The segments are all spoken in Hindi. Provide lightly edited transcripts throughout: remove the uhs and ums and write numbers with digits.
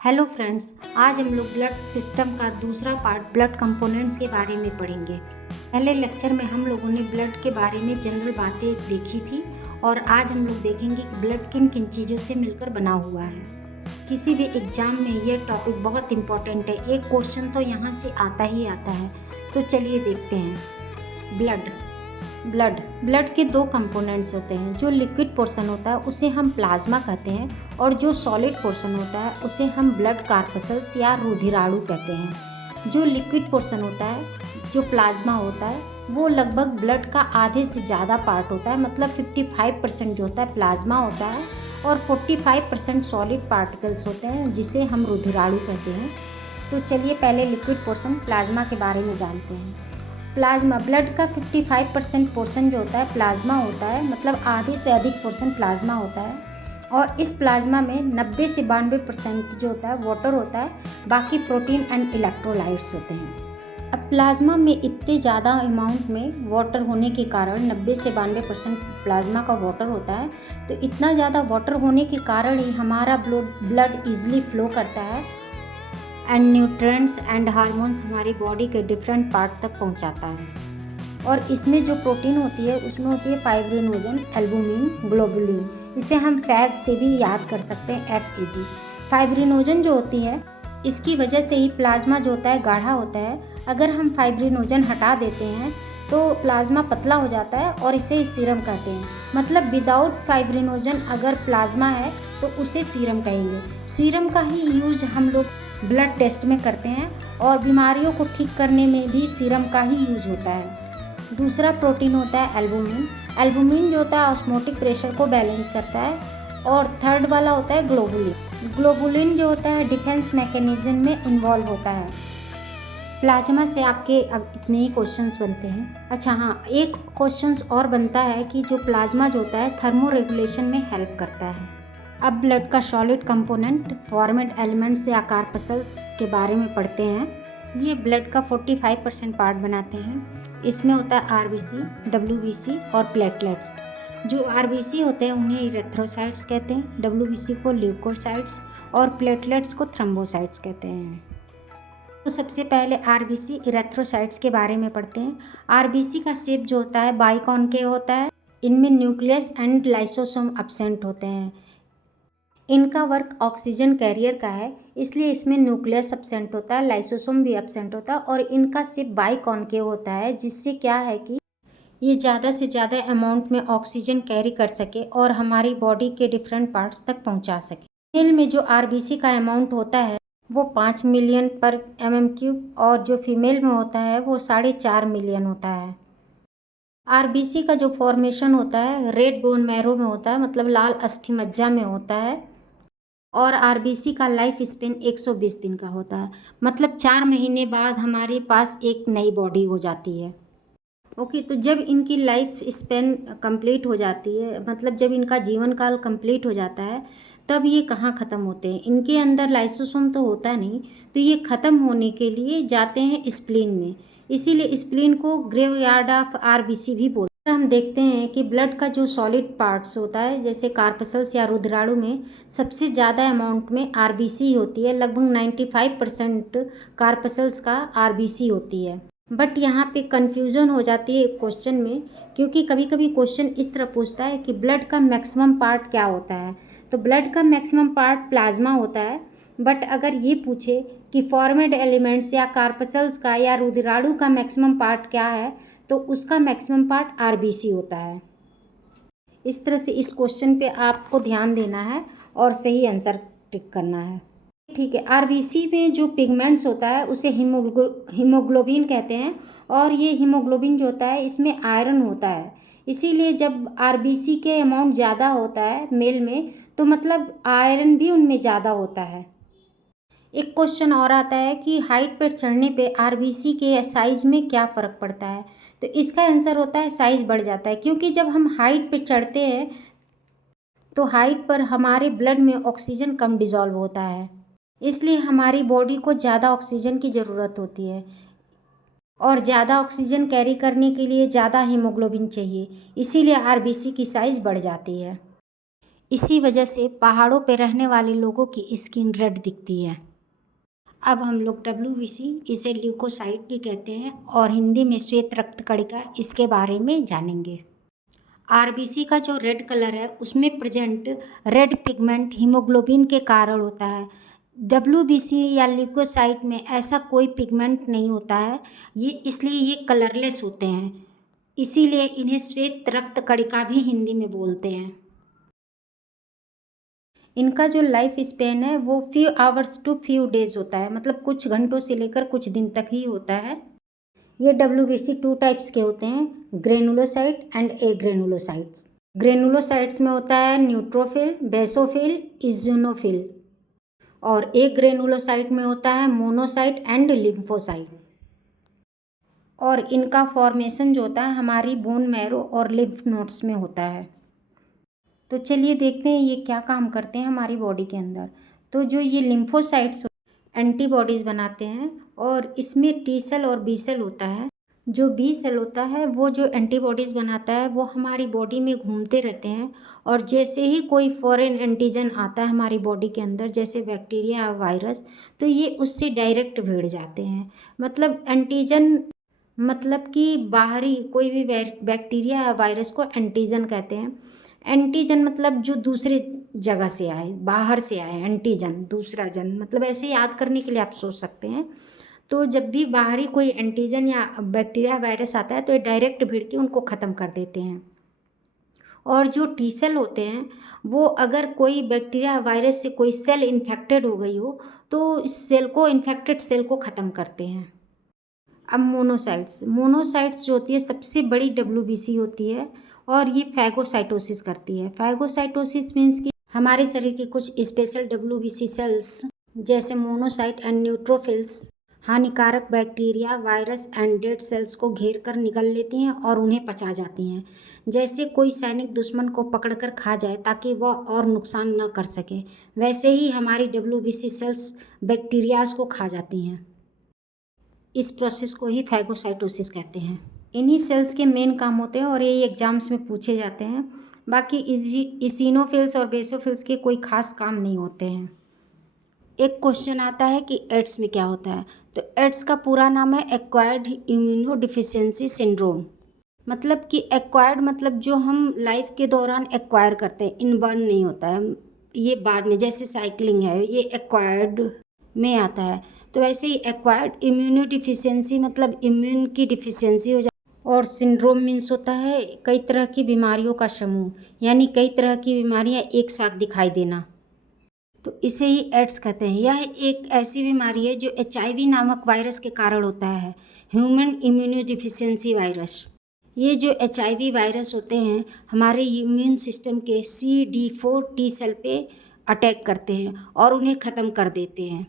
हेलो फ्रेंड्स, आज हम लोग ब्लड सिस्टम का दूसरा पार्ट ब्लड कंपोनेंट्स के बारे में पढ़ेंगे। पहले लेक्चर में हम लोगों ने ब्लड के बारे में जनरल बातें देखी थी और आज हम लोग देखेंगे कि ब्लड किन किन चीज़ों से मिलकर बना हुआ है। किसी भी एग्ज़ाम में ये टॉपिक बहुत इम्पोर्टेंट है, एक क्वेश्चन तो यहाँ से आता ही आता है। तो चलिए देखते हैं। ब्लड के दो कंपोनेंट्स होते हैं। जो लिक्विड पोर्शन होता है उसे हम प्लाज्मा कहते हैं और जो सॉलिड पोर्शन होता है उसे हम ब्लड कार्पसल्स या रुधिराणु कहते हैं। जो लिक्विड पोर्शन होता है, जो प्लाज्मा होता है, वो लगभग ब्लड का आधे से ज़्यादा पार्ट होता है, मतलब 55% जो होता है प्लाज्मा होता है और 45% सॉलिड पार्टिकल्स होते हैं जिसे हम रुधिराणु कहते हैं। तो चलिए पहले लिक्विड पोर्शन प्लाज्मा के बारे में जानते हैं। प्लाज्मा, ब्लड का 55% पोर्शन जो होता है प्लाज्मा होता है, मतलब आधे से अधिक पोर्शन प्लाज्मा होता है और इस प्लाज्मा में 90 से 92% जो होता है वाटर होता है, बाकी प्रोटीन एंड इलेक्ट्रोलाइट्स होते हैं। अब प्लाज्मा में इतने ज़्यादा अमाउंट में वाटर होने के कारण 90 से 92% प्लाज्मा का वाटर होता है, तो इतना ज़्यादा वाटर होने के कारण ही हमारा ब्लड ईजिली फ्लो करता है एंड न्यूट्रिएंट्स एंड हार्मोन्स हमारी बॉडी के डिफरेंट पार्ट तक पहुंचाता है। और इसमें जो प्रोटीन होती है उसमें होती है फाइब्रिनोजन, एल्बुमिन, ग्लोबुलिन। इसे हम फैग से भी याद कर सकते हैं, FAG। फाइब्रिनोजन जो होती है, इसकी वजह से ही प्लाज्मा जो होता है गाढ़ा होता है। अगर हम फाइब्रिनोजन हटा देते हैं तो प्लाज्मा पतला हो जाता है और इसे सीरम कहते हैं। मतलब विदाउट फाइब्रिनोजन अगर प्लाज्मा है तो उसे सीरम कहेंगे। सीरम का ही यूज हम लोग ब्लड टेस्ट में करते हैं और बीमारियों को ठीक करने में भी सीरम का ही यूज होता है। दूसरा प्रोटीन होता है एल्बुमिन। एल्बुमिन जो होता है ऑस्मोटिक प्रेशर को बैलेंस करता है। और थर्ड वाला होता है ग्लोबुलिन। ग्लोबुलिन जो होता है डिफेंस मैकेनिज्म में इन्वॉल्व होता है। प्लाज्मा से आपके अब इतने ही क्वेश्चंस बनते हैं। अच्छा हाँ, एक क्वेश्चंस और बनता है कि जो प्लाज्मा जो होता है थर्मो रेगुलेशन में हेल्प करता है। अब ब्लड का सॉलिड कंपोनेंट फॉर्मेड एलिमेंट्स या कार्पसल्स के बारे में पढ़ते हैं। ये ब्लड का 45% पार्ट बनाते हैं। इसमें होता है RBC, WBC और प्लेटलेट्स। जो RBC होते हैं उन्हें इरेथ्रोसाइट्स कहते हैं, WBC को ल्यूकोसाइट्स और प्लेटलेट्स को थ्रोम्बोसाइट्स कहते हैं। तो सबसे पहले RBC इरेथ्रोसाइट्स के बारे में पढ़ते हैं। RBC का शेप जो होता है बाइकॉनकेव होता है। इनमें न्यूक्लियस एंड लाइसोसोम एब्सेंट होते हैं। इनका वर्क ऑक्सीजन कैरियर का है, इसलिए इसमें न्यूक्लियस एब्सेंट होता है, लाइसोसोम भी एब्सेंट होता है और इनका शेप बाइकॉनकेव होता है, जिससे क्या है कि ये ज़्यादा से ज़्यादा अमाउंट में ऑक्सीजन कैरी कर सके और हमारी बॉडी के डिफरेंट पार्ट्स तक पहुंचा सके। मेल में जो RBC का अमाउंट होता है वो 5 मिलियन पर mm³ और जो फीमेल में होता है वो 4.5 मिलियन होता है। RBC का जो फॉर्मेशन होता है रेड बोन मैरो में होता है, मतलब लाल अस्थि मज्जा में होता है। और RBC का लाइफ स्पेन 120 दिन का होता है, मतलब 4 महीने बाद हमारे पास एक नई बॉडी हो जाती है। ओके, तो जब इनकी लाइफ स्पेन कंप्लीट हो जाती है, मतलब जब इनका जीवन काल कंप्लीट हो जाता है, तब ये कहाँ ख़त्म होते हैं। इनके अंदर लाइसोसोम तो होता नहीं, तो ये ख़त्म होने के लिए जाते हैं स्प्लीन में। इसीलिए स्प्लीन को ग्रेवयार्ड ऑफ RBC भी बोलते हैं। हम देखते हैं कि ब्लड का जो सॉलिड पार्ट्स होता है, जैसे कार्पसल्स या रुधिराणु में सबसे ज़्यादा अमाउंट में RBC होती है। लगभग 95% कार्पसल्स का RBC होती है। बट यहाँ पे कंफ्यूजन हो जाती है क्वेश्चन में, क्योंकि कभी कभी क्वेश्चन इस तरह पूछता है कि ब्लड का मैक्सिमम पार्ट क्या होता है। तो ब्लड का मैक्सिमम पार्ट प्लाज्मा होता है। बट अगर ये पूछे कि फॉर्मेड एलिमेंट्स या कार्पसल्स का या रुधिराणु का मैक्सिमम पार्ट क्या है, तो उसका मैक्सिमम पार्ट RBC होता है। इस तरह से इस क्वेश्चन पे आपको ध्यान देना है और सही आंसर टिक करना है। ठीक है, RBC में जो पिगमेंट्स होता है उसे हीमोग्लोबिन कहते हैं और ये हीमोग्लोबिन जो होता है इसमें आयरन होता है। इसीलिए जब RBC के अमाउंट ज़्यादा होता है मेल में, तो मतलब आयरन भी उनमें ज़्यादा होता है। एक क्वेश्चन और आता है कि हाइट पर चढ़ने पे RBC के साइज़ में क्या फ़र्क पड़ता है। तो इसका आंसर होता है साइज़ बढ़ जाता है, क्योंकि जब हम हाइट पे चढ़ते हैं तो हाइट पर हमारे ब्लड में ऑक्सीजन कम डिज़ोल्व होता है, इसलिए हमारी बॉडी को ज़्यादा ऑक्सीजन की ज़रूरत होती है और ज़्यादा ऑक्सीजन कैरी करने के लिए ज़्यादा हीमोग्लोबिन चाहिए, इसीलिए RBC की साइज़ बढ़ जाती है। इसी वजह से पहाड़ों पे रहने वाले लोगों की स्किन रेड दिखती है। अब हम लोग WBC, इसे ल्यूकोसाइट भी कहते हैं और हिंदी में श्वेत रक्त कणिका, इसके बारे में जानेंगे। RBC का जो रेड कलर है उसमें प्रेजेंट रेड पिगमेंट हीमोग्लोबिन के कारण होता है। WBC या ल्यूकोसाइट में ऐसा कोई पिगमेंट नहीं होता है, ये इसलिए ये कलरलेस होते हैं, इसीलिए इन्हें श्वेत रक्त कणिका भी हिंदी में बोलते हैं। इनका जो लाइफ स्पेन है वो few hours to few days होता है, मतलब कुछ घंटों से लेकर कुछ दिन तक ही होता है। ये WBC 2 टाइप्स के होते हैं, granulocyte and A granulocytes. Granulocytes में होता है न्यूट्रोफिल, बेसोफिल, इज़ोनोफिल, और ए ग्रेनुलोसाइट में होता है मोनोसाइट एंड लिम्फोसाइट। और इनका फॉर्मेशन जो होता है हमारी बोन मैरो और लिम्फ नोड्स में होता है। तो चलिए देखते हैं ये क्या काम करते हैं हमारी बॉडी के अंदर। तो जो ये लिम्फोसाइट्स एंटीबॉडीज़ बनाते हैं, और इसमें टी सेल और बी सेल होता है। जो बी सेल होता है वो जो एंटीबॉडीज़ बनाता है वो हमारी बॉडी में घूमते रहते हैं, और जैसे ही कोई फॉरेन एंटीजन आता है हमारी बॉडी के अंदर, जैसे बैक्टीरिया या वायरस, तो ये उससे डायरेक्ट भिड़ जाते हैं। मतलब एंटीजन मतलब कि बाहरी कोई भी बैक्टीरिया या वायरस को एंटीजन कहते हैं। एंटीजन मतलब जो दूसरे जगह से आए, बाहर से आए, एंटीजन दूसरा जन, मतलब ऐसे याद करने के लिए आप सोच सकते हैं। तो जब भी बाहरी कोई एंटीजन या बैक्टीरिया वायरस आता है तो ये डायरेक्ट भिड़ के उनको ख़त्म कर देते हैं। और जो टी सेल होते हैं वो अगर कोई बैक्टीरिया वायरस से कोई सेल इन्फेक्टेड हो गई हो तो इस सेल को, इन्फेक्टेड सेल को ख़त्म करते हैं। अब मोनोसाइट्स जो होती है सबसे बड़ी WBC होती है, और ये फैगोसाइटोसिस करती है। फैगोसाइटोसिस मीन्स कि हमारे शरीर के कुछ स्पेशल WBC सेल्स जैसे मोनोसाइट एंड न्यूट्रोफिल्स हानिकारक bacteria, virus and dead cells को घेर कर निगल लेती हैं और उन्हें पचा जाती हैं। जैसे कोई सैनिक दुश्मन को पकड़कर खा जाए ताकि वह और नुकसान न कर सके, वैसे ही हमारी WBC सेल्स बैक्टीरियाज को खा जाती हैं। इस प्रोसेस को ही फैगोसाइटोसिस कहते हैं। इन्हीं सेल्स के मेन काम होते हैं और ये एग्जाम्स में पूछे जाते हैं। बाकी इसिनोफिल्स और बेसोफिल्स के कोई खास काम नहीं होते हैं। एक क्वेश्चन आता है कि एड्स में क्या होता है, तो एड्स का पूरा नाम है एक्वायर्ड इम्यूनोडिफिशियेंसी सिंड्रोम। मतलब कि एक्वायर्ड मतलब जो हम लाइफ के दौरान एक्वायर करते हैं, इनबर्न नहीं होता है, ये बाद में, जैसे साइकिलिंग है ये एक्वायर्ड में आता है। तो वैसे ही एक्वायर्ड इम्यूनोडिफिशियेंसी मतलब इम्यून की डिफिशियेंसी हो जाती है, और सिंड्रोम मीन्स होता है कई तरह की बीमारियों का समूह, यानी कई तरह की बीमारियां एक साथ दिखाई देना, तो इसे ही एड्स कहते हैं। यह एक ऐसी बीमारी है जो HIV नामक वायरस के कारण होता है, ह्यूमन इम्यूनोडिफिशियेंसी वायरस। ये जो HIV वायरस होते हैं हमारे इम्यून सिस्टम के CD4 टी सेल पे अटैक करते हैं और उन्हें ख़त्म कर देते हैं।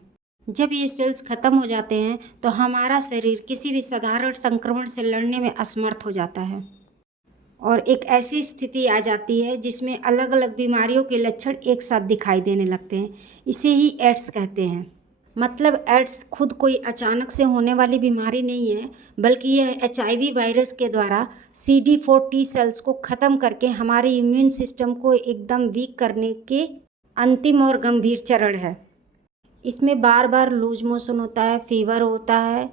जब ये सेल्स ख़त्म हो जाते हैं तो हमारा शरीर किसी भी साधारण संक्रमण से लड़ने में असमर्थ हो जाता है, और एक ऐसी स्थिति आ जाती है जिसमें अलग अलग बीमारियों के लक्षण एक साथ दिखाई देने लगते हैं। इसे ही एड्स कहते हैं। मतलब एड्स खुद कोई अचानक से होने वाली बीमारी नहीं है, बल्कि यह HIV वायरस के द्वारा CD4 टी सेल्स को ख़त्म करके हमारे इम्यून सिस्टम को एकदम वीक करने के अंतिम और गंभीर चरण है। इसमें बार बार लूज मोशन होता है, फीवर होता है,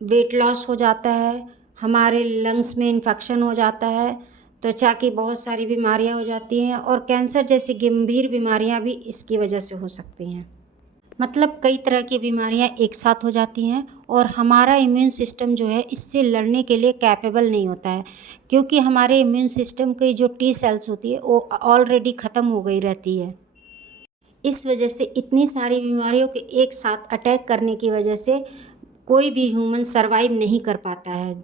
वेट लॉस हो जाता है, हमारे लंग्स में इन्फेक्शन हो जाता है, त्वचा की बहुत सारी बीमारियां हो जाती हैं, और कैंसर जैसी गंभीर बीमारियां भी इसकी वजह से हो सकती हैं। मतलब कई तरह की बीमारियां एक साथ हो जाती हैं, और हमारा इम्यून सिस्टम जो है इससे लड़ने के लिए कैपेबल नहीं होता है, क्योंकि हमारे इम्यून सिस्टम की जो टी सेल्स होती है वो ऑलरेडी ख़त्म हो गई रहती है। इस वजह से इतनी सारी बीमारियों के एक साथ अटैक करने की वजह से कोई भी ह्यूमन सरवाइव नहीं कर पाता है।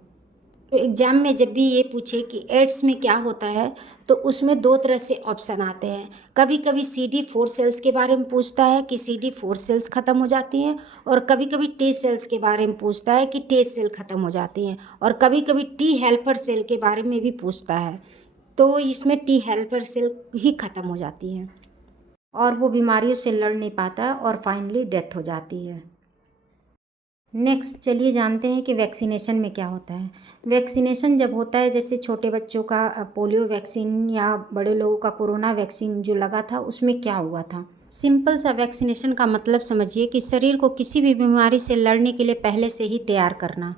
तो एग्ज़ाम में जब भी ये पूछे कि एड्स में क्या होता है तो उसमें 2 तरह से ऑप्शन आते हैं। कभी कभी CD4 सेल्स के बारे में पूछता है कि CD4 सेल्स ख़त्म हो जाती हैं, और कभी कभी T सेल्स के बारे में पूछता है कि T सेल ख़त्म हो जाती हैं, और कभी कभी T हेल्पर सेल के बारे में भी पूछता है। तो इसमें T हेल्पर सेल ही ख़त्म हो जाती है और वो बीमारियों से लड़ नहीं पाता और फाइनली डेथ हो जाती है। नेक्स्ट चलिए जानते हैं कि वैक्सीनेशन में क्या होता है। वैक्सीनेशन जब होता है, जैसे छोटे बच्चों का पोलियो वैक्सीन या बड़े लोगों का कोरोना वैक्सीन जो लगा था, उसमें क्या हुआ था। सिंपल सा वैक्सीनेशन का मतलब समझिए कि शरीर को किसी भी बीमारी से लड़ने के लिए पहले से ही तैयार करना।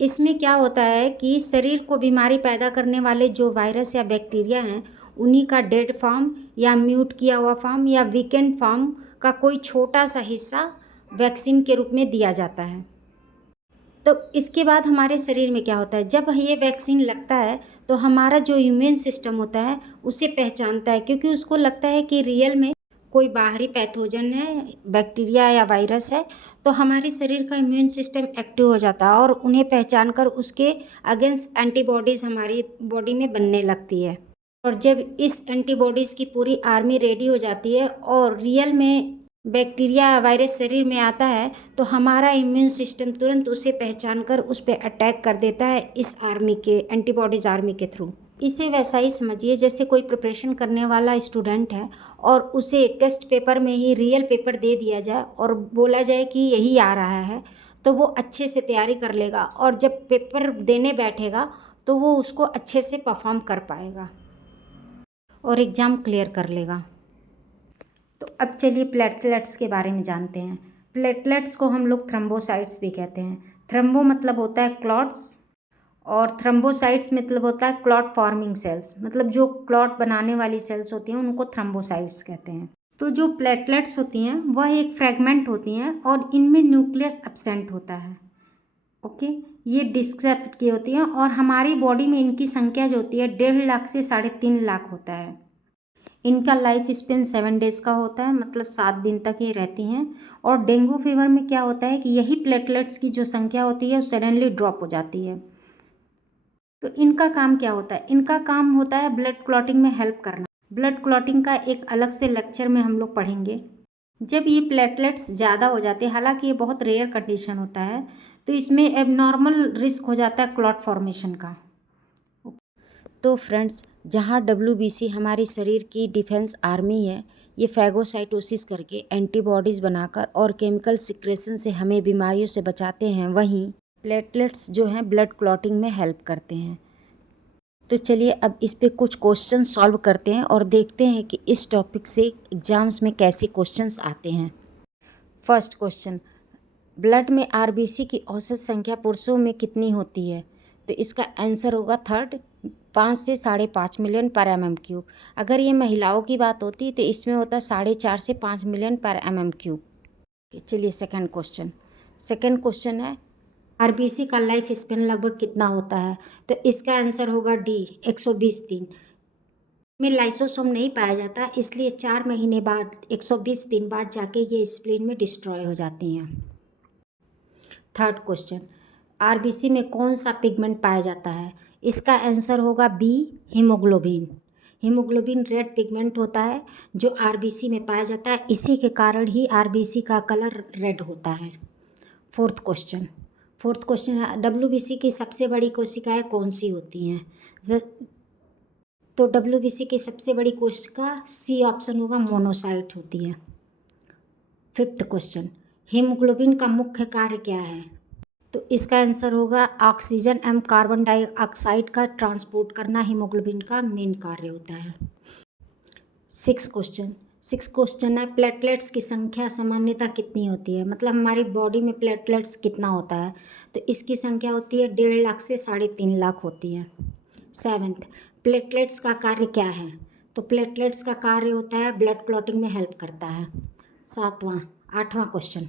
इसमें क्या होता है कि शरीर को बीमारी पैदा करने वाले जो वायरस या बैक्टीरिया हैं, उन्हीं का डेड फॉर्म या म्यूट किया हुआ फॉर्म या वीकेंड फॉर्म का कोई छोटा सा हिस्सा वैक्सीन के रूप में दिया जाता है। तो इसके बाद हमारे शरीर में क्या होता है, जब ये वैक्सीन लगता है तो हमारा जो इम्यून सिस्टम होता है उसे पहचानता है, क्योंकि उसको लगता है कि रियल में कोई बाहरी पैथोजन है, बैक्टीरिया या वायरस है, तो हमारे शरीर का इम्यून सिस्टम एक्टिव हो जाता है और उन्हें पहचान कर उसके अगेंस्ट एंटीबॉडीज़ हमारी बॉडी में बनने लगती है। और जब इस एंटीबॉडीज़ की पूरी आर्मी रेडी हो जाती है और रियल में बैक्टीरिया या वायरस शरीर में आता है, तो हमारा इम्यून सिस्टम तुरंत उसे पहचान कर उस पर अटैक कर देता है इस आर्मी के, एंटीबॉडीज़ आर्मी के थ्रू। इसे वैसा ही समझिए जैसे कोई प्रिपरेशन करने वाला स्टूडेंट है और उसे टेस्ट पेपर में ही रियल पेपर दे दिया जाए और बोला जाए कि यही आ रहा है, तो वो अच्छे से तैयारी कर लेगा और जब पेपर देने बैठेगा तो वो उसको अच्छे से परफॉर्म कर पाएगा और एग्ज़ाम क्लियर कर लेगा। तो अब चलिए प्लेटलेट्स के बारे में जानते हैं। प्लेटलेट्स को हम लोग थ्रोम्बोसाइट्स भी कहते हैं। थ्रोम्बो मतलब होता है क्लॉट्स और थ्रोम्बोसाइट्स मतलब होता है क्लॉट फॉर्मिंग सेल्स, मतलब जो क्लॉट बनाने वाली सेल्स होती हैं उनको थ्रोम्बोसाइट्स कहते हैं। तो जो प्लेटलेट्स होती हैं वह एक फ्रेगमेंट होती हैं और इनमें न्यूक्लियस एब्सेंट होता है। ओके, ये डिस्क शेप की होती हैं और हमारी बॉडी में इनकी संख्या जो होती है 1.5 लाख से 3.5 लाख होता है। इनका लाइफ स्पेन 7 डेज का होता है, मतलब 7 दिन तक ये रहती हैं। और डेंगू फीवर में क्या होता है कि यही प्लेटलेट्स की जो संख्या होती है वो सडनली ड्रॉप हो जाती है। तो इनका काम क्या होता है, इनका काम होता है ब्लड क्लॉटिंग में हेल्प करना। ब्लड क्लॉटिंग का एक अलग से लेक्चर में हम लोग पढ़ेंगे। जब ये प्लेटलेट्स ज़्यादा हो जाते हैं, हालांकि ये बहुत रेयर कंडीशन होता है, तो इसमें एबनॉर्मल रिस्क हो जाता है क्लॉट फॉर्मेशन का। तो फ्रेंड्स, जहाँ WBC हमारे शरीर की डिफेंस आर्मी है, ये फैगोसाइटोसिस करके एंटीबॉडीज़ बनाकर और केमिकल सिक्रेशन से हमें बीमारियों से बचाते हैं, वहीं प्लेटलेट्स जो हैं ब्लड क्लॉटिंग में हेल्प करते हैं। तो चलिए अब इस पे कुछ क्वेश्चन सॉल्व करते हैं और देखते हैं कि इस टॉपिक से एग्जाम्स में कैसे क्वेश्चंस आते हैं। फर्स्ट क्वेश्चन, ब्लड में RBC की औसत संख्या पुरुषों में कितनी होती है। तो इसका आंसर होगा थर्ड, 5 से 5.5 मिलियन पर mm³। अगर ये महिलाओं की बात होती तो इसमें होता 4.5 से 5 मिलियन पर mm³। चलिए सेकंड क्वेश्चन है, RBC का लाइफ स्पेन लगभग कितना होता है। तो इसका आंसर होगा डी, 120 दिन। में लाइसोसोम नहीं पाया जाता, इसलिए 4 महीने बाद 120 दिन बाद जाके ये स्प्लीन में डिस्ट्रॉय हो जाती हैं। थर्ड क्वेश्चन, RBC में कौन सा पिगमेंट पाया जाता है। इसका आंसर होगा B, haemoglobin. Haemoglobin red pigment होता है जो RBC में पाया जाता है, इसी के कारण ही RBC का कलर रेड होता है। फोर्थ क्वेश्चन है, WBC की सबसे बड़ी कोशिकाएं कौन सी होती हैं। तो WBC की सबसे बड़ी कोशिका सी ऑप्शन होगा, मोनोसाइट होती है। फिफ्थ क्वेश्चन, हीमोग्लोबिन का मुख्य कार्य क्या है। तो इसका आंसर होगा ऑक्सीजन एवं कार्बन डाइऑक्साइड का ट्रांसपोर्ट करना हीमोग्लोबिन का मेन कार्य होता है। सिक्स क्वेश्चन है, प्लेटलेट्स की संख्या सामान्यतः कितनी होती है, मतलब हमारी बॉडी में प्लेटलेट्स कितना होता है। तो इसकी संख्या होती है 1.5 लाख से 3.5 लाख होती है। सेवेंथ, प्लेटलेट्स का कार्य क्या है। तो प्लेटलेट्स का कार्य होता है ब्लड क्लॉटिंग में हेल्प करता है। आठवां क्वेश्चन,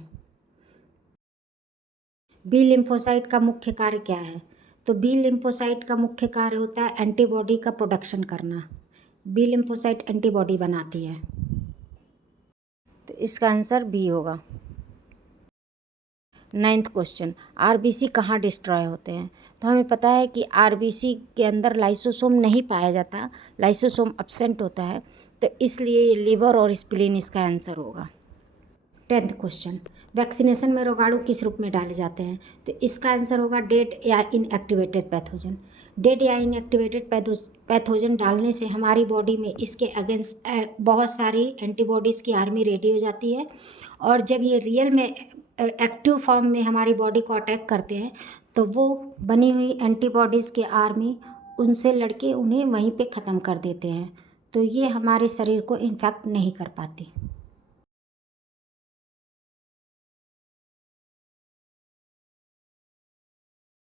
बी लिम्फोसाइट का मुख्य कार्य क्या है। तो बी लिम्फोसाइट का मुख्य कार्य होता है एंटीबॉडी का प्रोडक्शन करना। बी लिम्फोसाइट एंटीबॉडी बनाती है, तो इसका आंसर बी होगा। 9th क्वेश्चन, RBC कहाँ डिस्ट्रॉय होते हैं। तो हमें पता है कि RBC के अंदर लाइसोसोम नहीं पाया जाता, लाइसोसोम एब्सेंट होता है, तो इसलिए ये लिवर और स्प्लीन इसका आंसर होगा। 10th क्वेश्चन, वैक्सीनेशन में रोगाणु किस रूप में डाले जाते हैं। तो इसका आंसर होगा डेड या इनएक्टिवेटेड पैथोजन। डेड या इनएक्टिवेटेड पैथोजन डालने से हमारी बॉडी में इसके अगेंस्ट बहुत सारी एंटीबॉडीज़ की आर्मी रेडी हो जाती है, और जब ये रियल में एक्टिव फॉर्म में हमारी बॉडी को अटैक करते हैं तो वो बनी हुई एंटीबॉडीज़ के आर्मी उनसे लड़के उन्हें वहीं पे ख़त्म कर देते हैं, तो ये हमारे शरीर को इन्फेक्ट नहीं कर पाती।